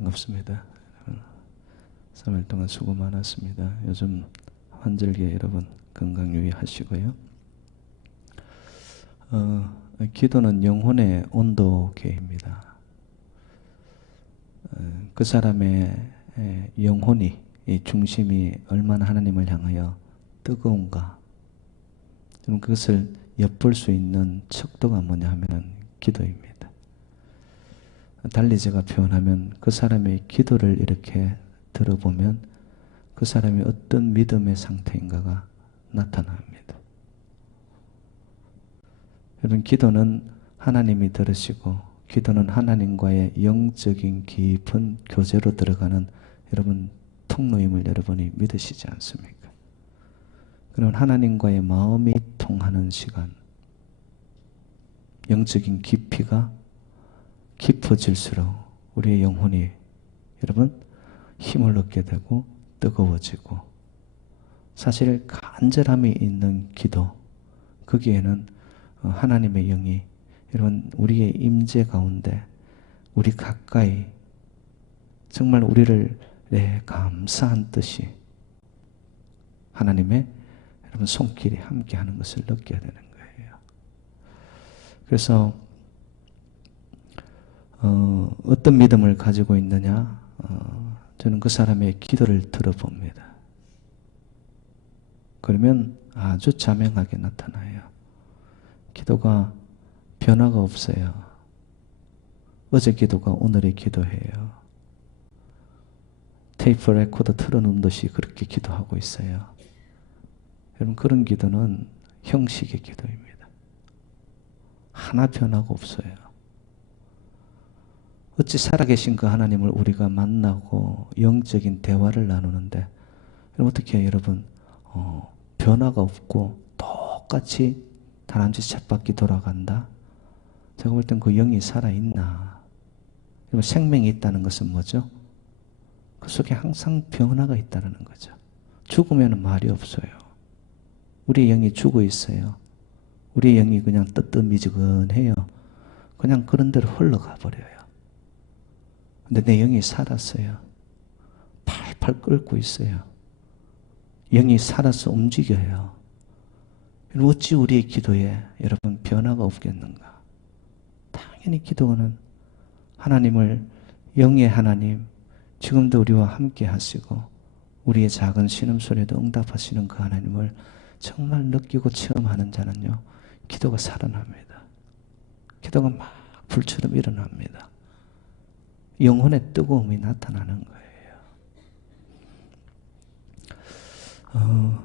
반갑습니다. 3일 동안 수고 많았습니다. 요즘 환절기에 여러분 건강 유의하시고요. 기도는 영혼의 온도계입니다. 그 사람의 영혼이, 이 중심이 얼마나 하나님을 향하여 뜨거운가, 그것을 엿볼 수 있는 척도가 뭐냐 하면 기도입니다. 달리 제가 표현하면 그 사람의 기도를 이렇게 들어보면 그 사람이 어떤 믿음의 상태인가가 나타납니다. 여러분, 기도는 하나님이 들으시고 기도는 하나님과의 영적인 깊은 교제로 들어가는 여러분 통로임을 여러분이 믿으시지 않습니까? 그럼 하나님과의 마음이 통하는 시간, 영적인 깊이가 깊어질수록 우리의 영혼이 여러분 힘을 얻게 되고 뜨거워지고, 사실 간절함이 있는 기도, 거기에는 하나님의 영이 여러분 우리의 임재 가운데 우리 가까이 정말 우리를 감사한 듯이 하나님의 여러분 손길이 함께하는 것을 느껴야 되는 거예요. 그래서 어떤 믿음을 가지고 있느냐, 저는 그 사람의 기도를 들어봅니다. 그러면 아주 자명하게 나타나요. 기도가 변화가 없어요. 어제 기도가 오늘의 기도예요. 테이프 레코더 틀어놓은 듯이 그렇게 기도하고 있어요. 여러분, 그런 기도는 형식의 기도입니다. 하나 변화가 없어요. 어찌 살아계신 그 하나님을 우리가 만나고 영적인 대화를 나누는데 어떻게 여러분 변화가 없고 똑같이 다람쥐 쳇바퀴 돌아간다? 제가 볼 땐 그 영이 살아있나? 여러분, 생명이 있다는 것은 뭐죠? 그 속에 항상 변화가 있다는 거죠. 죽으면 말이 없어요. 우리의 영이 죽어 있어요. 우리의 영이 그냥 뜨뜻미지근해요. 그냥 그런 대로 흘러가 버려요. 근데 내 영이 살았어요. 팔팔 끓고 있어요. 영이 살아서 움직여요. 어찌 우리의 기도에 여러분 변화가 없겠는가? 당연히 기도는 하나님을, 영의 하나님, 지금도 우리와 함께 하시고 우리의 작은 신음소리에도 응답하시는 그 하나님을 정말 느끼고 체험하는 자는요, 기도가 살아납니다. 기도가 막 불처럼 일어납니다. 영혼의 뜨거움이 나타나는 거예요.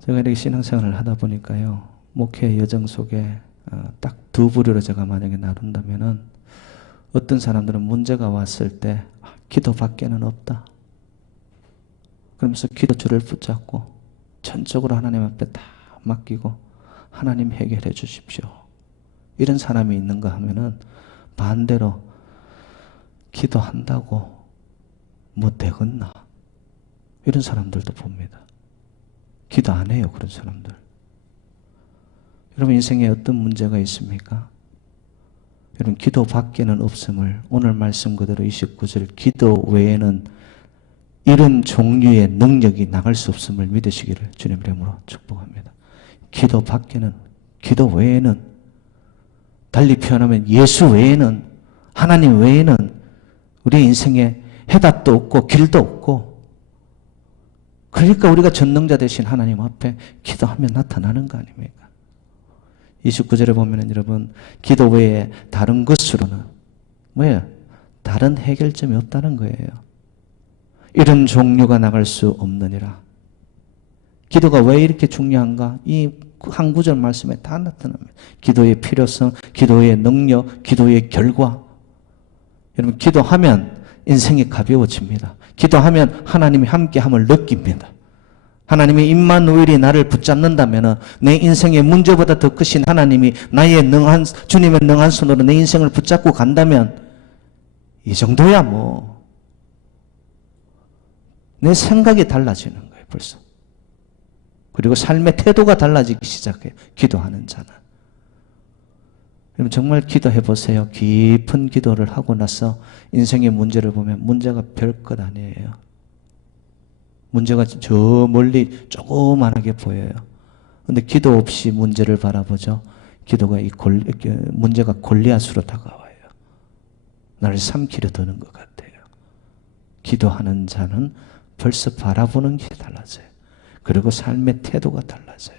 제가 이렇게 신앙생활을 하다 보니까요, 목회 여정 속에 딱 두 부류로 제가 만약에 나눈다면은, 어떤 사람들은 문제가 왔을 때 기도 밖에는 없다. 그러면서 기도줄을 붙잡고 전적으로 하나님 앞에 다 맡기고 하나님 해결해 주십시오. 이런 사람이 있는가 하면은 반대로 기도한다고 뭐 되겠나? 이런 사람들도 봅니다. 기도 안 해요, 그런 사람들. 여러분, 인생에 어떤 문제가 있습니까? 여러분, 기도 밖에는 없음을 오늘 말씀 그대로 29절, 기도 외에는 이런 종류의 능력이 나갈 수 없음을 믿으시기를 주님 이름으로 축복합니다. 기도 밖에는, 기도 외에는, 달리 표현하면 예수 외에는, 하나님 외에는 우리 인생에 해답도 없고 길도 없고, 그러니까 우리가 전능자 되신 하나님 앞에 기도하면 나타나는 거 아닙니까? 29절에 보면 여러분, 기도 외에 다른 것으로는 뭐예요? 다른 해결점이 없다는 거예요. 이런 종류가 나갈 수 없느니라. 기도가 왜 이렇게 중요한가? 이 한 구절 말씀에 다 나타납니다. 기도의 필요성, 기도의 능력, 기도의 결과. 여러분, 기도하면 인생이 가벼워집니다. 기도하면 하나님이 함께함을 느낍니다. 하나님의 임마누엘이 나를 붙잡는다면 내 인생의 문제보다 더 크신 하나님이 나의 능한, 주님의 능한 손으로 내 인생을 붙잡고 간다면 이 정도야 뭐. 내 생각이 달라지는 거예요, 벌써. 그리고 삶의 태도가 달라지기 시작해요, 기도하는 자는. 여러분 정말 기도해 보세요. 깊은 기도를 하고 나서 인생의 문제를 보면 문제가 별것 아니에요. 문제가 저 멀리 조그만하게 보여요. 근데 기도 없이 문제를 바라보죠. 기도가 문제가 골리앗으로 다가와요. 나를 삼키려 드는 것 같아요. 기도하는 자는 벌써 바라보는 게 달라져요. 그리고 삶의 태도가 달라져요.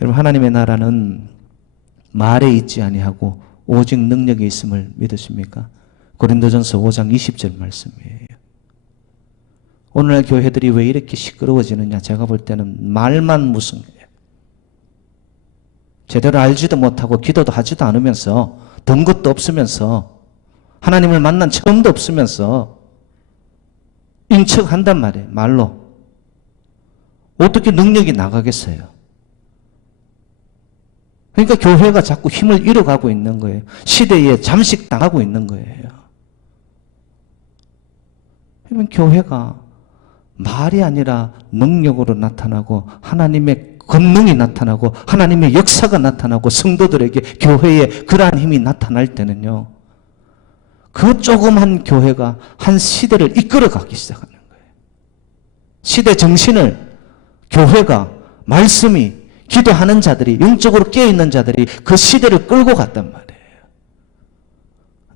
여러분 하나님의 나라는 말에 있지 아니하고 오직 능력이 있음을 믿으십니까? 고린도전서 5장 20절 말씀이에요. 오늘날 교회들이 왜 이렇게 시끄러워지느냐? 제가 볼 때는 말만 무성해요. 제대로 알지도 못하고 기도도 하지도 않으면서 든 것도 없으면서 하나님을 만난 처음도 없으면서 인척한단 말이에요. 말로. 어떻게 능력이 나가겠어요? 그러니까 교회가 자꾸 힘을 잃어가고 있는 거예요. 시대에 잠식당하고 있는 거예요. 그러면 교회가 말이 아니라 능력으로 나타나고 하나님의 권능이 나타나고 하나님의 역사가 나타나고 성도들에게 교회에 그러한 힘이 나타날 때는요. 그 조그만 교회가 한 시대를 이끌어가기 시작하는 거예요. 시대 정신을 교회가 말씀이 기도하는 자들이 영적으로 깨어있는 자들이 그 시대를 끌고 갔단 말이에요.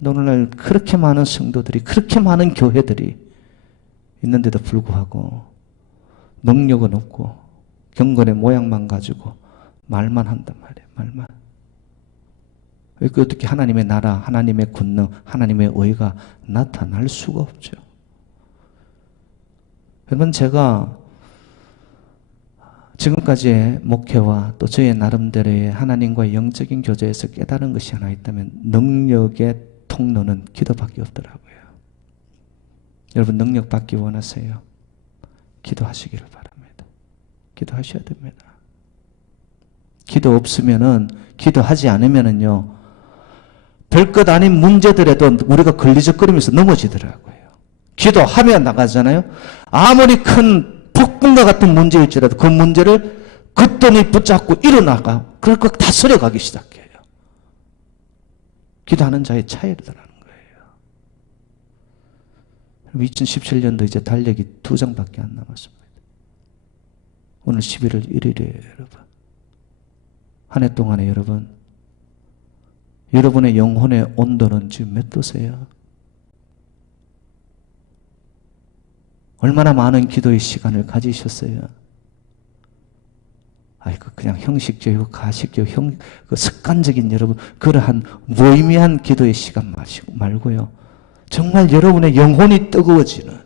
오늘날 그렇게 많은 성도들이 그렇게 많은 교회들이 있는데도 불구하고 능력은 없고 경건의 모양만 가지고 말만 한단 말이에요. 말만. 어떻게 하나님의 나라, 하나님의 권능, 하나님의 의가 나타날 수가 없죠. 여러분 제가 지금까지의 목회와 또 저의 나름대로의 하나님과의 영적인 교제에서 깨달은 것이 하나 있다면 능력의 통로는 기도밖에 없더라고요. 여러분 능력 받기 원하세요? 기도하시기를 바랍니다. 기도하셔야 됩니다. 기도 없으면은 기도하지 않으면은요 별것 아닌 문제들에도 우리가 걸리적거리면서 넘어지더라고요. 기도하면 나가잖아요. 아무리 큰 폭풍과 같은 문제일지라도 그 문제를 긋더니 붙잡고 일어나가 그럴 거 다스려가기 시작해요. 기도하는 자의 차이더라는 거예요. 2017년도 이제 달력이 2장밖에 안 남았습니다. 오늘 11월 1일이에요, 여러분. 한 해 동안에 여러분의 영혼의 온도는 지금 몇 도세요? 얼마나 많은 기도의 시간을 가지셨어요? 아이고, 그냥 형식적이고 가식적이고 그 습관적인 여러분, 그러한 무의미한 기도의 시간 말고요. 정말 여러분의 영혼이 뜨거워지는,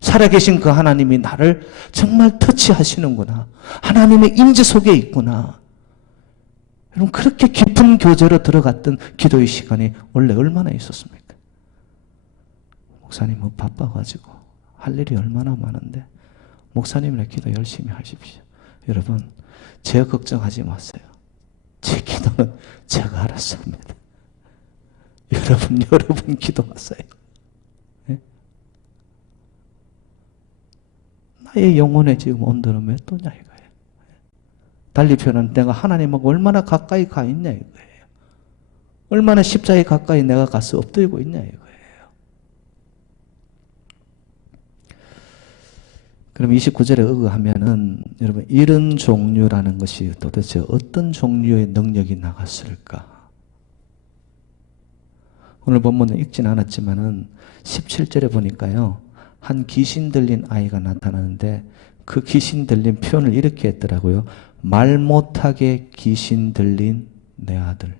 살아계신 그 하나님이 나를 정말 터치하시는구나. 하나님의 임재 속에 있구나. 여러분, 그렇게 깊은 교제로 들어갔던 기도의 시간이 원래 얼마나 있었습니까? 목사님 바빠가지고 할 일이 얼마나 많은데 목사님이나 기도 열심히 하십시오. 여러분 제 걱정하지 마세요. 제 기도는 제가 알아서 합니다. 여러분 기도하세요. 네? 나의 영혼의 지금 온도는 몇 도냐 이거예요. 달리 표현하면 내가 하나님하고 얼마나 가까이 가 있냐 이거예요. 얼마나 십자가에 가까이 내가 가서 엎드리고 있냐 이거예요. 그럼 29절에 의거하면은 여러분 이런 종류라는 것이 도대체 어떤 종류의 능력이 나갔을까? 오늘 본문은 읽진 않았지만은 17절에 보니까요. 한 귀신 들린 아이가 나타나는데 그 귀신 들린 표현을 이렇게 했더라고요. 말 못하게 귀신 들린 내 아들.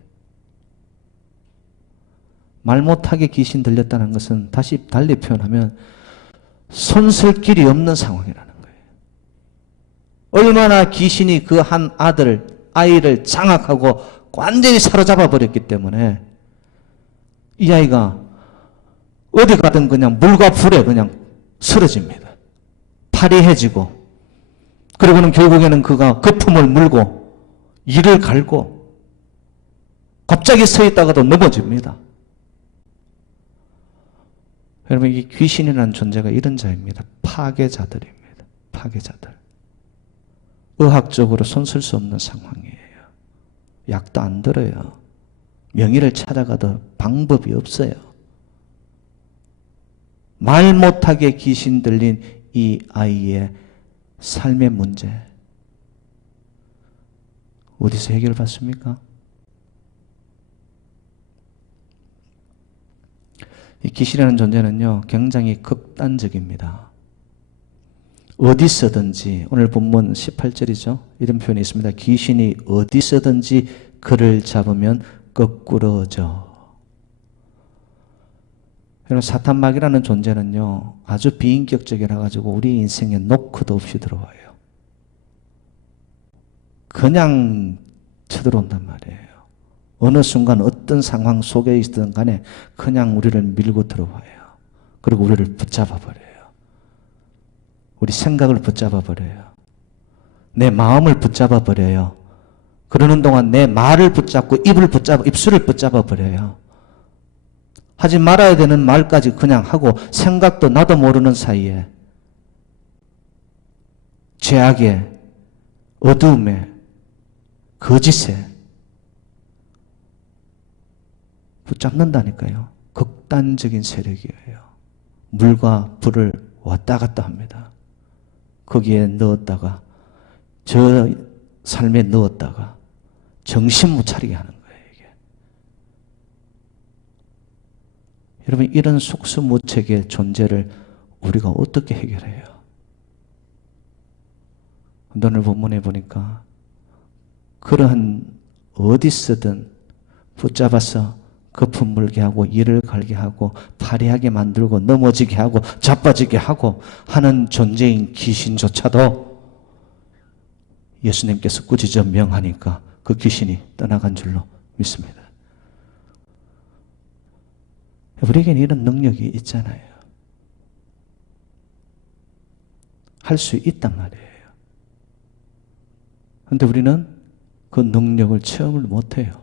말 못하게 귀신 들렸다는 것은 다시 달리 표현하면 손쓸 길이 없는 상황이라는 거예요. 얼마나 귀신이 그 한 아이를 장악하고 완전히 사로잡아 버렸기 때문에 이 아이가 어디 가든 그냥 물과 불에 그냥 쓰러집니다. 파리해지고 그리고는 결국에는 그가 거품을 물고 이를 갈고 갑자기 서 있다가도 넘어집니다. 여러분 이 귀신이라는 존재가 이런 자입니다. 파괴자들입니다. 파괴자들. 의학적으로 손쓸 수 없는 상황이에요. 약도 안 들어요. 명의를 찾아가도 방법이 없어요. 말 못하게 귀신 들린 이 아이의 삶의 문제, 어디서 해결받습니까? 이 귀신이라는 존재는요, 굉장히 극단적입니다. 어디서든지, 오늘 본문 18절이죠. 이런 표현이 있습니다. 귀신이 어디서든지 그를 잡으면 거꾸러져. 여러분, 사탄 마귀라는 존재는요, 아주 비인격적이라 가지고 우리 인생에 노크도 없이 들어와요. 그냥 쳐들어온단 말이에요. 어느 순간 어떤 상황 속에 있든 간에 그냥 우리를 밀고 들어와요. 그리고 우리를 붙잡아 버려요. 우리 생각을 붙잡아 버려요. 내 마음을 붙잡아 버려요. 그러는 동안 내 말을 붙잡고 입술을 붙잡아 버려요. 하지 말아야 되는 말까지 그냥 하고 생각도 나도 모르는 사이에 죄악에, 어두움에, 거짓에 붙잡는다니까요. 극단적인 세력이에요. 물과 불을 왔다 갔다 합니다. 거기에 넣었다가 저 삶에 넣었다가 정신 못 차리게 하는 거예요. 이게. 여러분, 이런 속수무책의 존재를 우리가 어떻게 해결해요? 오늘 본문에 보니까 그러한 어디서든 붙잡아서 거품 물게 하고 이를 갈게 하고 파리하게 만들고 넘어지게 하고 자빠지게 하고 하는 존재인 귀신조차도 예수님께서 꾸짖어 명하니까 그 귀신이 떠나간 줄로 믿습니다. 우리에게는 이런 능력이 있잖아요. 할 수 있단 말이에요. 그런데 우리는 그 능력을 체험을 못해요.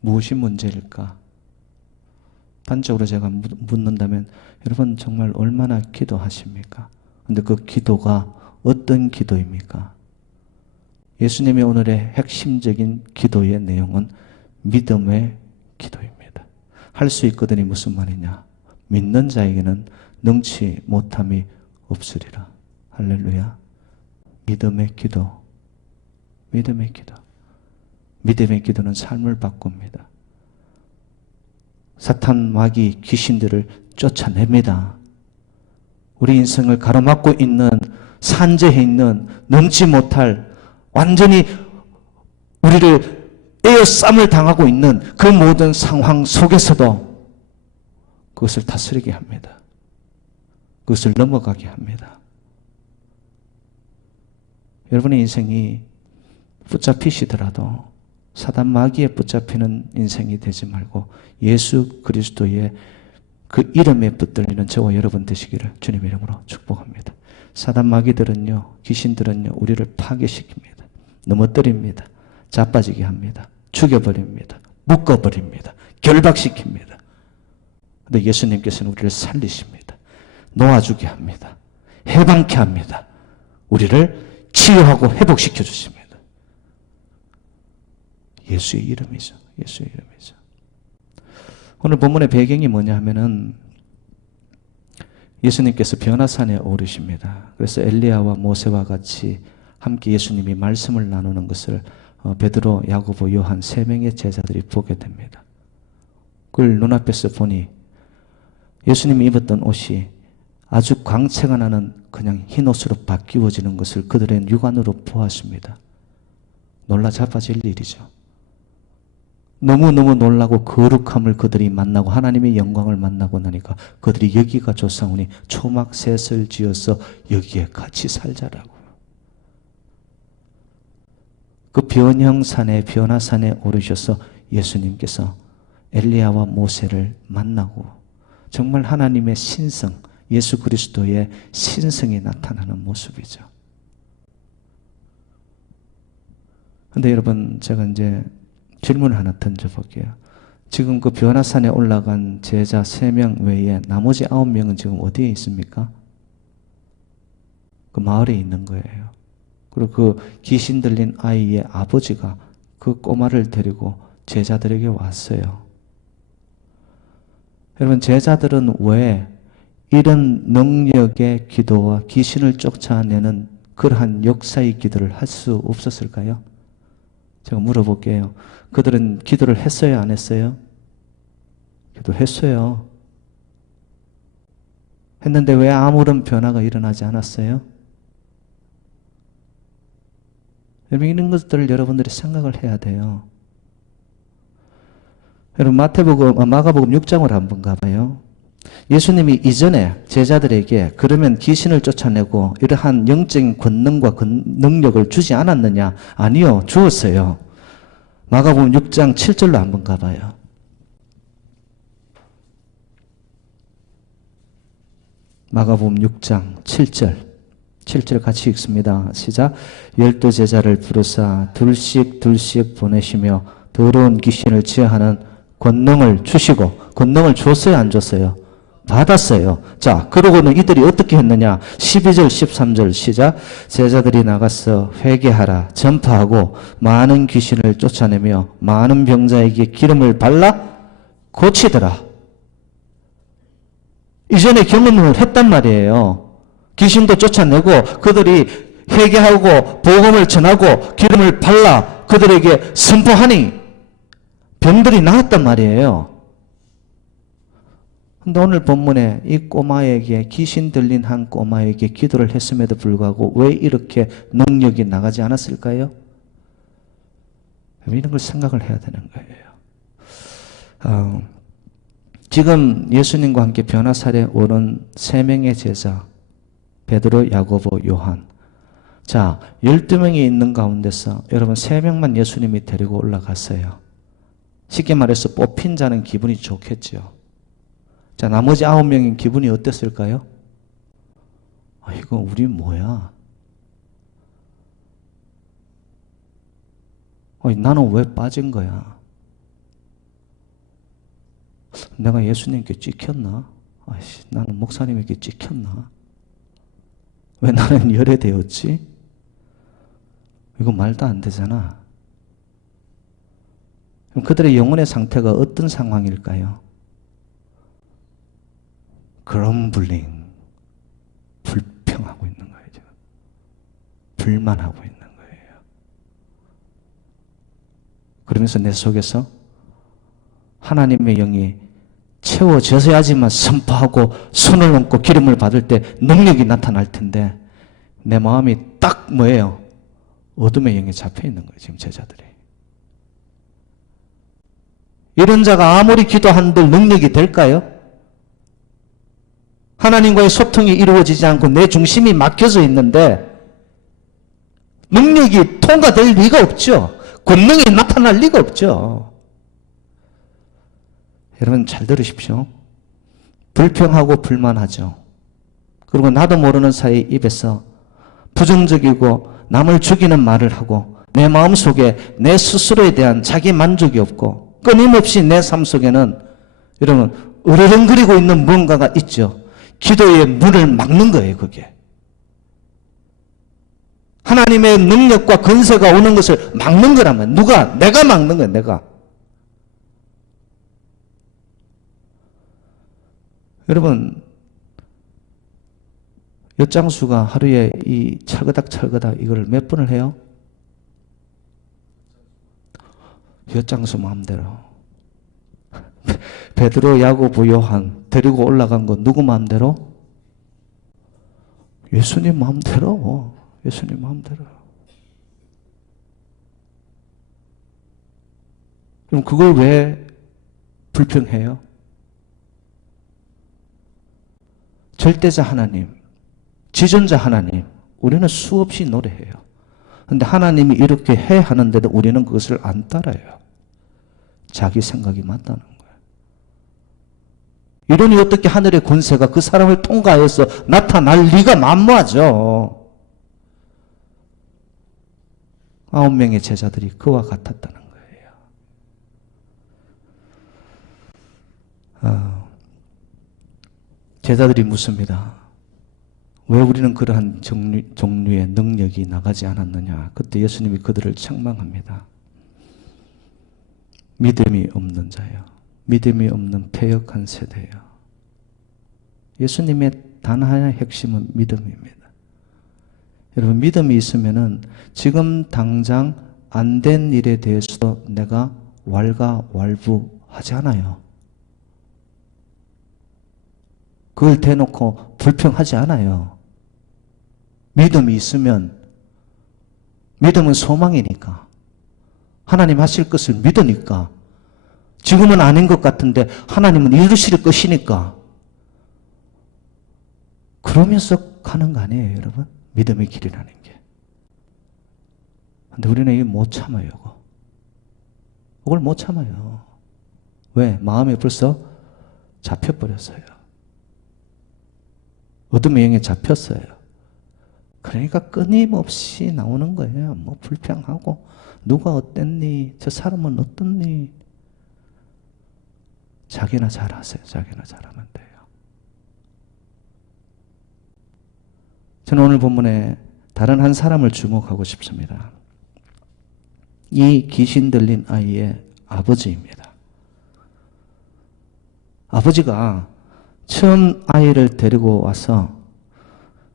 무엇이 문제일까? 단적으로 제가 묻는다면 여러분 정말 얼마나 기도하십니까? 그런데 그 기도가 어떤 기도입니까? 예수님의 오늘의 핵심적인 기도의 내용은 믿음의 기도입니다. 할 수 있거든이 무슨 말이냐? 믿는 자에게는 능치 못함이 없으리라. 할렐루야. 믿음의 기도. 믿음의 기도. 믿음의 기도는 삶을 바꿉니다. 사탄, 마귀, 귀신들을 쫓아냅니다. 우리 인생을 가로막고 있는, 산재해 있는, 넘지 못할, 완전히 우리를 에어싸움을 당하고 있는 그 모든 상황 속에서도 그것을 다스리게 합니다. 그것을 넘어가게 합니다. 여러분의 인생이 붙잡히시더라도 사단 마귀에 붙잡히는 인생이 되지 말고 예수 그리스도의 그 이름에 붙들리는 저와 여러분 되시기를 주님의 이름으로 축복합니다. 사단 마귀들은요, 귀신들은요, 우리를 파괴시킵니다. 넘어뜨립니다. 자빠지게 합니다. 죽여버립니다. 묶어버립니다. 결박시킵니다. 그런데 예수님께서는 우리를 살리십니다. 놓아주게 합니다. 해방케 합니다. 우리를 치유하고 회복시켜 주십니다. 예수의 이름이죠. 예수의 이름이죠. 오늘 본문의 배경이 뭐냐 하면은 예수님께서 변화산에 오르십니다. 그래서 엘리야와 모세와 같이 함께 예수님이 말씀을 나누는 것을 베드로, 야고보, 요한 세 명의 제자들이 보게 됩니다. 그걸 눈앞에서 보니 예수님이 입었던 옷이 아주 광채가 나는 그냥 흰 옷으로 바뀌어지는 것을 그들의 육안으로 보았습니다. 놀라 자빠질 일이죠. 너무너무 놀라고 거룩함을 그들이 만나고 하나님의 영광을 만나고 나니까 그들이 여기가 좋사오니 초막셋을 지어서 여기에 같이 살자라고. 그 변형산에 변화산에 오르셔서 예수님께서 엘리야와 모세를 만나고 정말 하나님의 신성, 예수 그리스도의 신성이 나타나는 모습이죠. 근데 여러분, 제가 이제 질문을 하나 던져볼게요. 지금 그 변화산에 올라간 제자 3명 외에 나머지 9명은 지금 어디에 있습니까? 그 마을에 있는 거예요. 그리고 그 귀신 들린 아이의 아버지가 그 꼬마를 데리고 제자들에게 왔어요. 여러분, 제자들은 왜 이런 능력의 기도와 귀신을 쫓아내는 그러한 역사의 기도를 할 수 없었을까요? 제가 물어볼게요. 그들은 기도를 했어요, 안 했어요? 기도했어요. 했는데 왜 아무런 변화가 일어나지 않았어요? 여러분, 이런 것들을 여러분들이 생각을 해야 돼요. 여러분, 마가복음 6장을 한번 가봐요. 예수님이 이전에 제자들에게 그러면 귀신을 쫓아내고 이러한 영적인 권능과 능력을 주지 않았느냐? 아니요, 주었어요. 마가복음 6장 7절로 한번 가봐요. 마가복음 6장 7절 같이 읽습니다. 시작. 12 제자를 부르사 둘씩 보내시며 더러운 귀신을 제어하는 권능을 주시고, 권능을 줬어요, 안 줬어요? 받았어요. 자, 그러고는 이들이 어떻게 했느냐? 12절, 13절 시작. 제자들이 나가서 회개하라, 전파하고 많은 귀신을 쫓아내며 많은 병자에게 기름을 발라 고치더라. 이전에 경험을 했단 말이에요. 귀신도 쫓아내고 그들이 회개하고 복음을 전하고 기름을 발라 그들에게 선포하니 병들이 나았단 말이에요. 근데 오늘 본문에 이 꼬마에게, 귀신 들린 한 꼬마에게 기도를 했음에도 불구하고 왜 이렇게 능력이 나가지 않았을까요? 이런 걸 생각을 해야 되는 거예요. 지금 예수님과 함께 변화살에 오른 3명의 제자, 베드로, 야고보, 요한. 자, 12명이 있는 가운데서 여러분 3명만 예수님이 데리고 올라갔어요. 쉽게 말해서 뽑힌 자는 기분이 좋겠죠. 자, 나머지 9명인 기분이 어땠을까요? 이거 우리 뭐야? 나는 왜 빠진 거야? 내가 예수님께 찍혔나? 나는 목사님에게 찍혔나? 왜 나는 열애되었지? 이거 말도 안 되잖아. 그럼 그들의 영혼의 상태가 어떤 상황일까요? 그럼블링, 불평하고 있는 거예요. 지금. 불만하고 있는 거예요. 그러면서 내 속에서 하나님의 영이 채워져야지만 선포하고 손을 얹고 기름을 받을 때 능력이 나타날 텐데 내 마음이 딱 뭐예요? 어둠의 영에 잡혀 있는 거예요. 지금 제자들이. 이런 자가 아무리 기도한들 능력이 될까요? 하나님과의 소통이 이루어지지 않고 내 중심이 막혀져 있는데 능력이 통과될 리가 없죠. 권능이 나타날 리가 없죠. 여러분 잘 들으십시오. 불평하고 불만하죠. 그리고 나도 모르는 사이 입에서 부정적이고 남을 죽이는 말을 하고 내 마음속에 내 스스로에 대한 자기 만족이 없고 끊임없이 내 삶 속에는 여러분 으르렁거리고 있는 무언가가 있죠. 기도의 문을 막는 거예요, 그게. 하나님의 능력과 권세가 오는 것을 막는 거라면 누가? 내가 막는 거예요, 내가. 여러분, 엿장수가 하루에 이 찰그닥 이걸 몇 번을 해요? 엿장수 마음대로. 베드로, 야고보, 요한 데리고 올라간 거 누구 마음대로? 예수님 마음대로. 예수님 마음대로. 그럼 그걸 왜 불평해요? 절대자 하나님, 지존자 하나님, 우리는 수없이 노래해요. 그런데 하나님이 이렇게 해 하는데도 우리는 그것을 안 따라요. 자기 생각이 맞다는 거예요. 이러니 어떻게 하늘의 권세가 그 사람을 통과해서 나타날 리가 만무하죠. 9명의 제자들이 그와 같았다는 거예요. 제자들이 묻습니다. 왜 우리는 그러한 종류의 능력이 나가지 않았느냐? 그때 예수님이 그들을 책망합니다. 믿음이 없는 자요. 믿음이 없는 패역한 세대예요. 예수님의 단 하나의 핵심은 믿음입니다. 여러분, 믿음이 있으면은 지금 당장 안 된 일에 대해서도 내가 왈가왈부하지 않아요. 그걸 대놓고 불평하지 않아요. 믿음이 있으면, 믿음은 소망이니까, 하나님 하실 것을 믿으니까, 지금은 아닌 것 같은데 하나님은 이루실 것이니까, 그러면서 가는 거 아니에요, 여러분? 믿음의 길이라는 게. 근데 우리는 이게 못 참아요, 이거. 그걸 못 참아요. 왜? 마음이 벌써 잡혀버렸어요. 어둠의 영에 잡혔어요. 그러니까 끊임없이 나오는 거예요. 뭐 불평하고, 누가 어땠니? 저 사람은 어떻니? 자기나 잘하세요. 자기나 잘하면 돼요. 저는 오늘 본문에 다른 한 사람을 주목하고 싶습니다. 이 귀신 들린 아이의 아버지입니다. 아버지가 처음 아이를 데리고 와서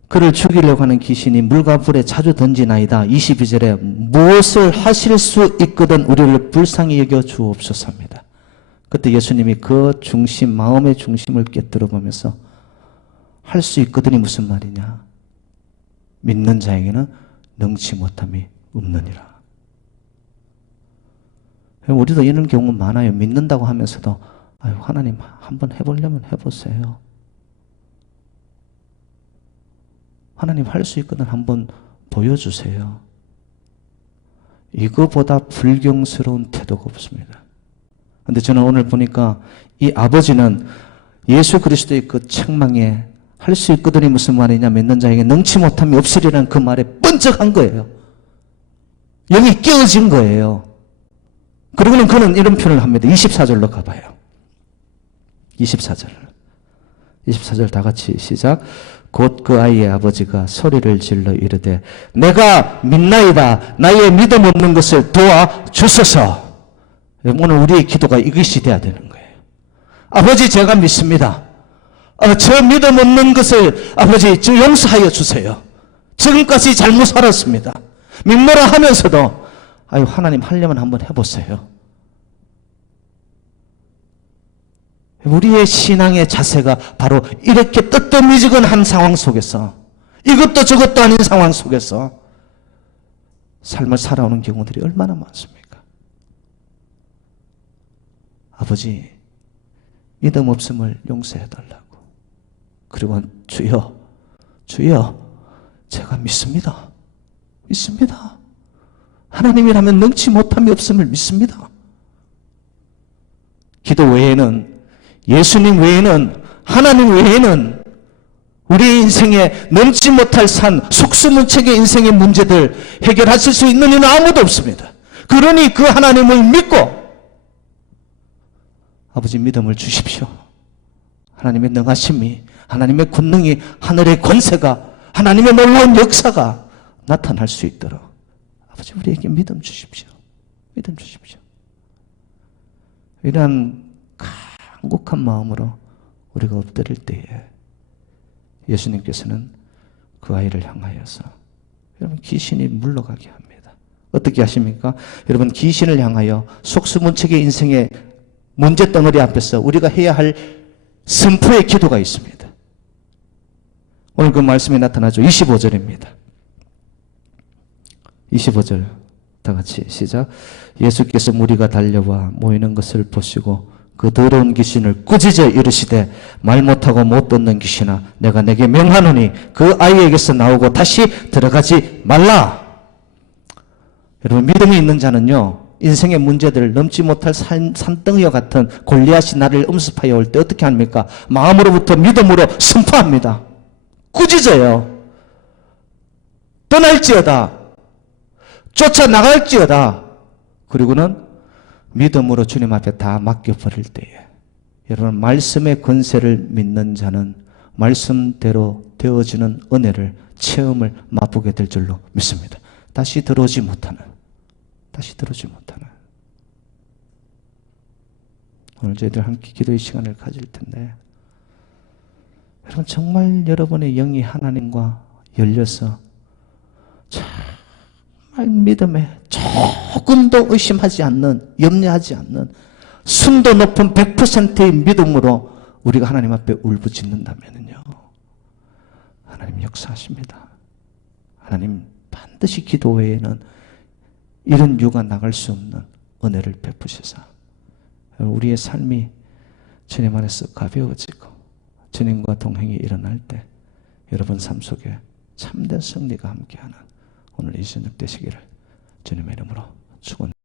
그를 죽이려고 하는 귀신이 물과 불에 자주 던지나이다. 22절에 무엇을 하실 수 있거든 우리를 불쌍히 여겨 주옵소서입니다. 그때 예수님이 그 중심, 마음의 중심을 깨뜨려 보면서 할 수 있거든이 무슨 말이냐? 믿는 자에게는 능치 못함이 없느니라. 우리도 이런 경우 많아요. 믿는다고 하면서도 아유, 하나님 한번 해보려면 해보세요. 하나님 할 수 있거든 한번 보여주세요. 이거보다 불경스러운 태도가 없습니다. 그런데 저는 오늘 보니까 이 아버지는 예수 그리스도의 그 책망에 할 수 있거든이 무슨 말이냐? 믿는 자에게 능치 못함이 없으리라는 그 말에 번쩍한 거예요. 영이 깨어진 거예요. 그리고는 그는 이런 표현을 합니다. 24절로 가봐요. 24절 다 같이 시작. 곧 그 아이의 아버지가 소리를 질러 이르되 내가 믿나이다. 나의 믿음 없는 것을 도와주소서. 오늘 우리의 기도가 이것이 돼야 되는 거예요. 아버지 제가 믿습니다. 저 믿음 없는 것을 아버지 저 용서하여 주세요. 지금까지 잘못 살았습니다. 믿노라 하면서도 아유 하나님 하려면 한번 해보세요. 우리의 신앙의 자세가 바로 이렇게 뜨뜻미지근한 상황 속에서 이것도 저것도 아닌 상황 속에서 삶을 살아오는 경우들이 얼마나 많습니까? 아버지 믿음 없음을 용서해달라고. 그리고 주여 제가 믿습니다. 하나님이라면 능치 못함이 없음을 믿습니다. 기도 외에는, 예수님 외에는, 하나님 외에는 우리 인생에 넘지 못할 산, 속수무책의 인생의 문제들 해결하실 수 있는 이는 아무도 없습니다. 그러니 그 하나님을 믿고 아버지 믿음을 주십시오. 하나님의 능하심이, 하나님의 권능이, 하늘의 권세가, 하나님의 놀라운 역사가 나타날 수 있도록 아버지 우리에게 믿음 주십시오. 믿음 주십시오. 이러한 간곡한 마음으로 우리가 엎드릴 때에 예수님께서는 그 아이를 향하여서 여러분 귀신이 물러가게 합니다. 어떻게 하십니까? 여러분 귀신을 향하여 속수무책의 인생의 문제덩어리 앞에서 우리가 해야 할 선포의 기도가 있습니다. 오늘 그 말씀이 나타나죠. 25절입니다. 25절 다 같이 시작. 예수께서 무리가 달려와 모이는 것을 보시고 그 더러운 귀신을 꾸짖어 이르시되 말 못하고 못 듣는 귀신아 내가 내게 명하노니 그 아이에게서 나오고 다시 들어가지 말라. 여러분 믿음이 있는 자는요 인생의 문제들을 넘지 못할 산덩이와 같은 골리앗이 나를 음습하여 올 때 어떻게 합니까? 마음으로부터 믿음으로 선포합니다. 꾸짖어요. 떠날지어다. 쫓아나갈지어다. 그리고는 믿음으로 주님 앞에 다 맡겨버릴 때에 여러분 말씀의 권세를 믿는 자는 말씀대로 되어지는 은혜를 체험을 맛보게 될 줄로 믿습니다. 다시 들어오지 못하는 오늘 저희들 함께 기도의 시간을 가질 텐데, 여러분 정말 여러분의 영이 하나님과 열려서 정말 믿음에 조금도 의심하지 않는, 염려하지 않는 순도 높은 100%의 믿음으로 우리가 하나님 앞에 울부짖는다면요, 하나님 역사하십니다. 하나님 반드시 기도 외에는 이런 유가 나갈 수 없는 은혜를 베푸시사 우리의 삶이 주님 안에서 가벼워지고 주님과 동행이 일어날 때 여러분 삶 속에 참된 승리가 함께하는 오늘 이 저녁 되시기를 주님의 이름으로 축원합니다.